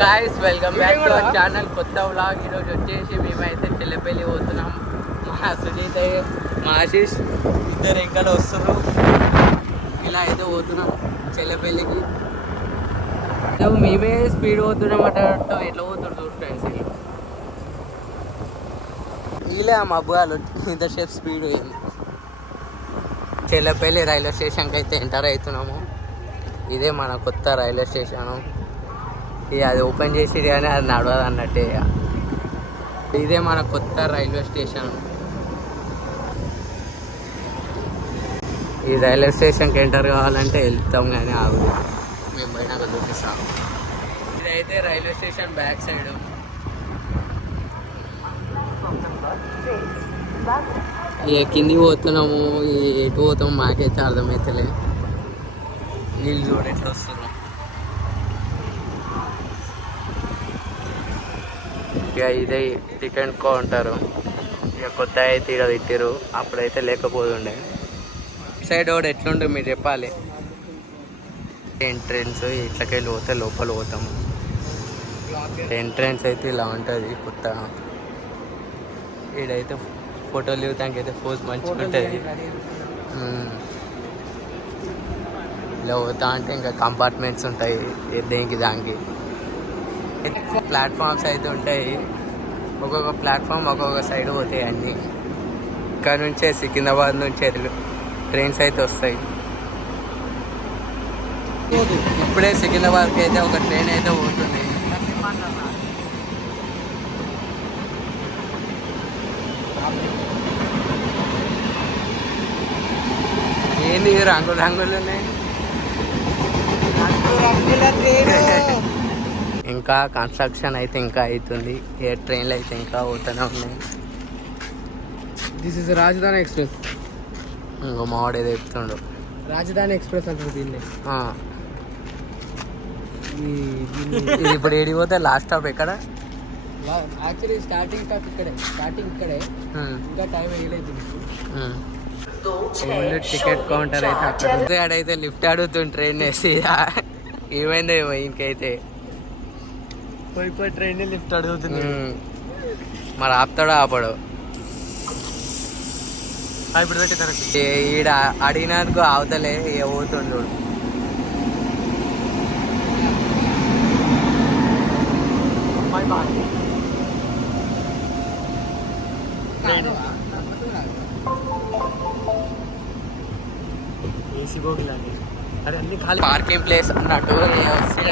Guys welcome back to our channel. కొత్త vlog. ఈరోజు వచ్చేసి మేమైతే చెల్లెపల్లి పోతున్నాం. మా సునీత మా ఆశీష్ ఇద్దరు ఇంకా వస్తున్నారు. ఇలా అయితే పోతున్నాం చెల్లెపల్లికి. మేమే స్పీడ్ పోతున్నాం అన్నట్టు ఎట్లా పోతున్నారు చూడు ఫ్రెండ్స్. వీళ్ళే మా అబ్బాయిలు ఇంతసేపు స్పీడ్ పోయింది. చెల్లెపల్లి రైల్వే స్టేషన్కి అయితే ఎంటర్ అవుతున్నాము. ఇదే మన కొత్త రైల్వే స్టేషను. ఇక అది ఓపెన్ చేసి కానీ అది నడవదు అన్నట్టే. ఇదే మన కొత్త రైల్వే స్టేషన్. ఈ రైల్వే స్టేషన్కి ఎంటర్ కావాలంటే వెళ్తాం కానీ ఆగుదు. మేము పోయినాక చూపిస్తాం. ఇదైతే రైల్వే స్టేషన్ బ్యాక్ సైడ్. ఇక కిందికి పోతున్నాము. ఎటు పోతాము మాకైతే అర్థమవుతలే. నీళ్ళు చూడ ఎట్లా వస్తున్నాం. ఇక ఇదే టికెట్ కౌంటర్. ఇక కొత్త అయితే ఇక్కడ తిట్టారు. అప్పుడైతే లేకపోతుండే. సైడ్ కూడా ఎట్లుండే మీరు చెప్పాలి. ఎంట్రెన్స్ ఇట్లకెళ్ళి పోతే లోపల పోతాము. ఎంట్రెన్స్ అయితే ఇలా ఉంటుంది కొత్తగా. ఈడైతే ఫోటోలు దిగుతానికి అయితే పోజ్ మంచిగా ఉంటుంది. ఇలా పోతా అంటే ఇంకా కంపార్ట్మెంట్స్ ఉంటాయి దేనికి దానికి. ప్లాట్ఫామ్స్ అయితే ఉంటాయి. ఒక్కొక్క ప్లాట్ఫామ్ ఒక్కొక్క సైడ్ పోతాయి అన్నీ. ఇక్కడ నుంచే సికింద్రాబాద్ నుంచి ట్రైన్స్ అయితే వస్తాయి. ఇప్పుడే సికింద్రాబాద్కి అయితే ఒక ట్రైన్ అయితే పోతుంది. ఏంది రంగులు రంగులు ఉన్నాయి. ఇంకా కన్స్ట్రక్షన్ అయితే ఇంకా అవుతుంది. ఏ ట్రైన్లు అయితే ఇంకా పోతూనే ఉన్నాయి. దిస్ ఇస్ రాజధాని ఎక్స్ప్రెస్. ఇంకో మావాడు ఏదో చెప్తుండు. రాజధాని ఎక్స్ప్రెస్ అంటారు దీన్ని. ఇది ఇప్పుడు ఏడిపోతే లాస్ట్ స్టాప్ ఎక్కడ? యాక్చువల్లీ స్టార్టింగ్ స్టాప్ ఇక్కడే. ఇక్కడే ఇంకా టైం వేయలేదు. టికెట్ కౌంటర్ అయితే అక్కడ. ఆడైతే లిఫ్ట్ అడుగుతుంది ట్రైన్ వేసి. ఏమైందో ఇంకైతే పోయి ట్రైన్ లిఫ్ట్ అడుగుతుంది. మరి ఆపుతాడో ఆపడు. ఈడ అడిగినందుకు అవతలే ఇక పోతుండు. పార్కింగ్ ప్లేస్ అన్నట్టు వస్తే